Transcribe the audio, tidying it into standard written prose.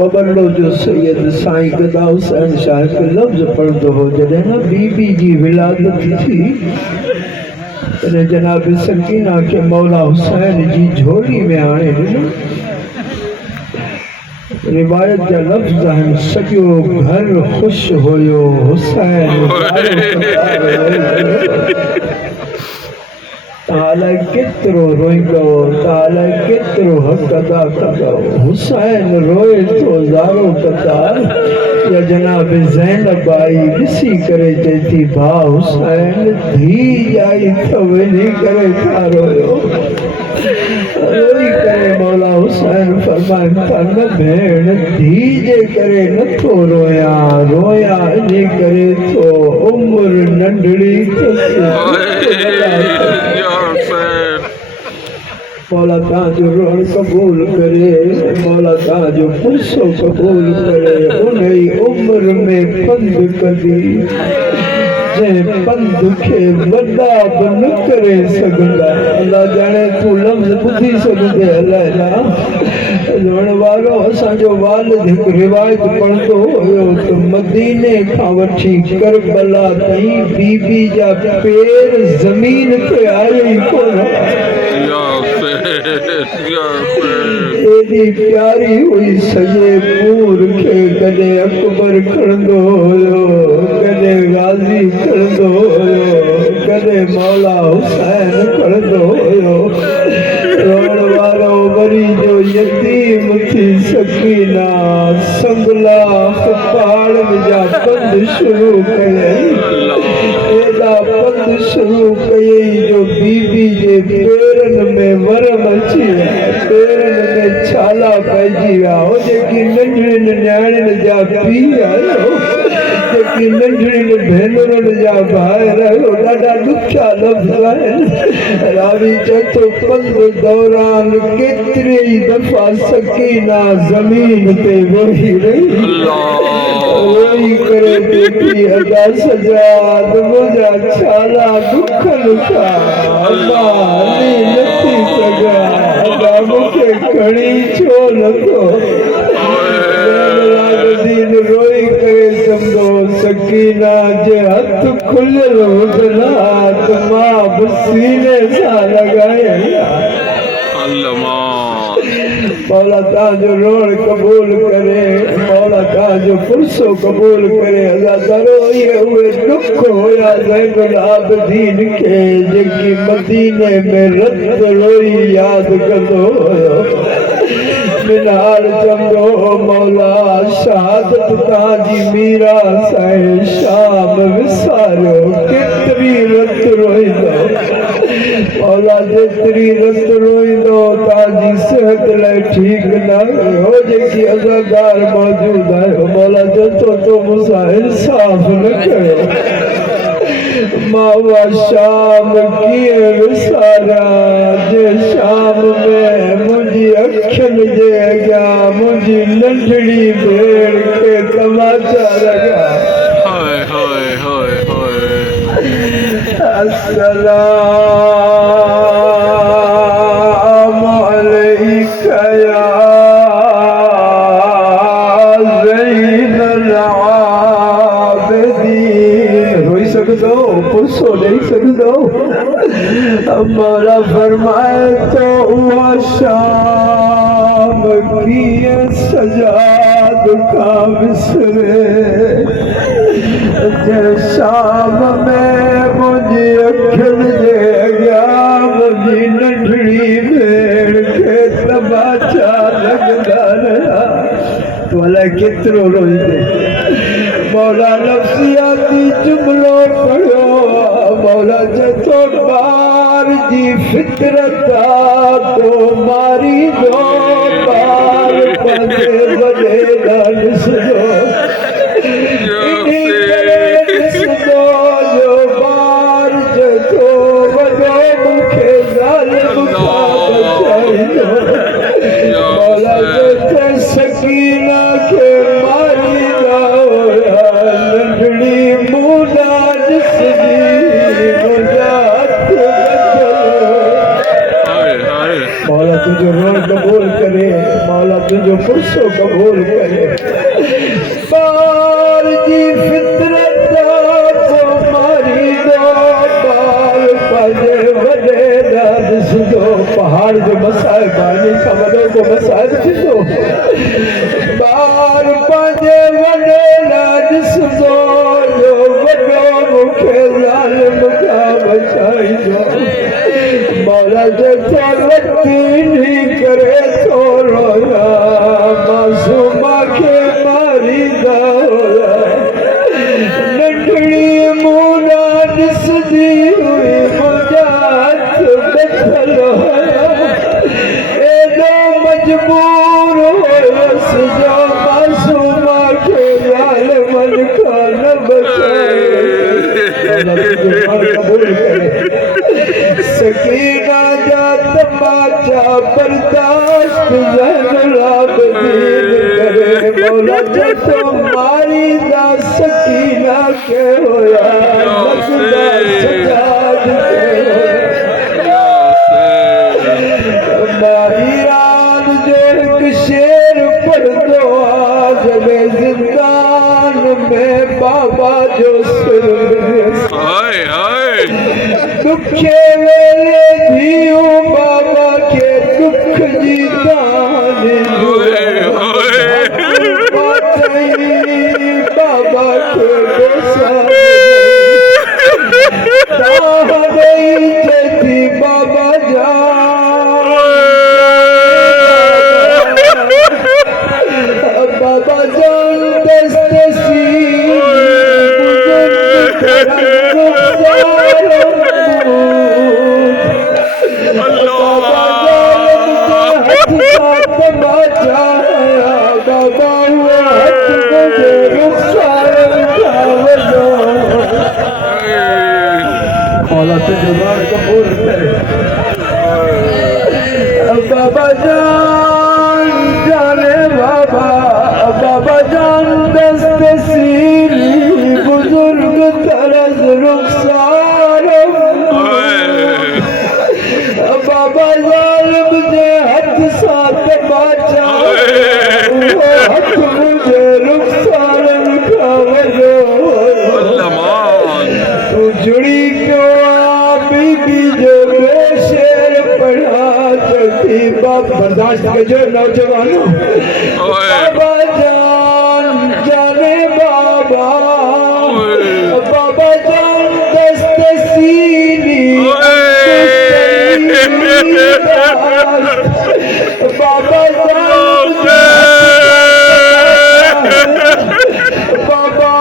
बबलो जो सैयद साईं गदा हुसैन शाह के लफ्ज़ पढ़ंदो हो जॾहिं न बीबी जी विलादत थी तॾहिं जनाब सकीना के मौला हुसैन जी झोली में आणे ॾिनो। रिवायत जा लफ्ज़ आहिनि सॼो घर ख़ुशि हुयो हुसैन ताला केतिरो रोईंदो ताला केतिरो हक़ अदा कंदो हुसैन रोए तो ज़ारो कतार या जनाब ज़ैनब आई ॾिसी करे चए थी भाउ हुसैन धी आई त वञी करे था रोयो रोई करे मौला हुसैन फरमाइनि था न भेण धी जे करे नथो रोया रोया इन करे तो उम्र नंढड़ी मौला तव्हांजो रोण क़बूल करे मौला तव्हांजो पुरसो क़बूल करे उन ई उम्र में पंध कदी जंहिं पंध खे वॾा बि न करे सघंदा अल्लाह ॼाणे तूं लफ़्ज़ ॿुधी सघंदे अलाए न रोअण वारो असांजो वालिद हिकु रिवायत पढ़ंदो हुयो त मदीने खां वठी करबला ताईं बीबी जा पेर ज़मीन ते आया ई कोन एॾी प्यारी हुई सॼे पूर खे कॾहिं अकबर खणंदो हुयो कॾहिं गाज़ी खणंदो हुयो कॾहिं मौला हुसैन खणंदो हुयो रोअण वारो वरी जो यतीम थी सकीना संगला पहाड़नि जा पंध शुरू कयई एॾा पंध शुरू कयई जो बीबी जे पेरनि में वरम अची विया पेरनि में छाला पइजी विया हो जेकी नंढड़ियुनि न्याणियुनि जा पीउ आहियो जेकी नंढड़ियुनि भेनरुनि जा भाइर आहियो ॾाढा ॾुखिया लफ़्ज़ आहिनि रावी चए थो पंध दौरान केतिरी ई दफ़ा सकीना ज़मीन ते वेही रही रोई करे बेटी अदा सजाद मुंहिंजा छाला दुखनि था अम्मा हली नथी सघां अदा मूंखे खणी छो नथो दीन रोई करे सम्झो सकीना जे हथ खुलियल हुजनि त मां बि सीने सां लॻाए मौला तव्हांजो रोअण क़बूल करे मौला तव्हांजो पुरसो क़बूल करे अल्लाह तारो इहे उहे दुख हुया ज़ैनुल आबिदीन खे जेकी मदीने में रत रोई यादि कंदो हुयो मिनार चवंदो मौला शहादत तव्हांजी मीरास आहे शाम विसारियो केतिरी रत रोईंदो मौला जेतिरी रत रोईंदो तव्हांजी सिहत लाइ ठीकु न हो जेकी अज़ादार मौजूदु आहियो मौला चवंदो तो मूंसां इंसाफ़ न कयो मां उहा शाम कीअं विसारियां जे शाम में मुंहिंजी अखियुनि जे अॻियां मुंहिंजी नंढड़ी भेण खे तमाचा लॻा अस्सलाम अलैका या ज़ैनुल आबिदीन रोई सघंदो पुरसो ॾेई सघंदो मौला फरमाए तो उहा शाम कीअं सजाद खां विसरे जंहिं शाम में मुंहिंजी अखियुनि जे अॻियां मुंहिंजी नंढड़ी भेण खे तमाचा लॻंदा रहिया तूं अलाए केतिरो रोईंदे मौला नफ़्सियाती जुमिलो पढ़ियो मौला चए थो ॿार जी फितरत तो मारींदो ॿार पंहिंजे वॾे ॾांहुं ॾिसंदो सकीना खे मारींदा हुया नंढड़ी मूंडा ॾिसंदी मुंहिंजा हथ मौला तुंहिंजो रोज़ कबूल तुझो पुरसो कबूल करे बार जी फितरत को मारी दो बाल पंजे वडे दाद सुधो पहाड़ जो मसाए बानी खबरों को मसाए सुधो बार पंजे वडे दाद सुधो जो वडो मुखे जालिम का बचाई दो मौला जो तरक्की नहीं करे तो रोया मासूमा के मारी दौला नंढड़ी मुना दिसदी हुई मुजात बदल होया एदो मजबूर होयस जो मासूमा के जालिमन का न बचाए कबूल करे सकीना जा तमाचा बर्दाश्त ज़ैनुलाबदीन करे मौला जो मारी दा सकीना के होया लगदा सजाद के ईरान जो एक शेर पढ़ दो आज़म जिंदान में बाबा जो सिर दुखे वेले धियो बाबा के दुख जीतान बाबा के चेती बाबा जा बाबा जान दस्तसी बाबा जान जाने बाबा बाबा जान दस्ते सीरी बुजुर्ग तरस रुखसार बाबा जालिम जे हथ साथ बाचा हथ मुझे रुखसार का वजो तू जुड़ी क्यों बीबी जो शेर पढ़ा चलती बाप बर्दाश्त के जो नौजवानों बाबा जान जाने बाबा बाबा जान दस्ते सीनी बाबा जान बाबा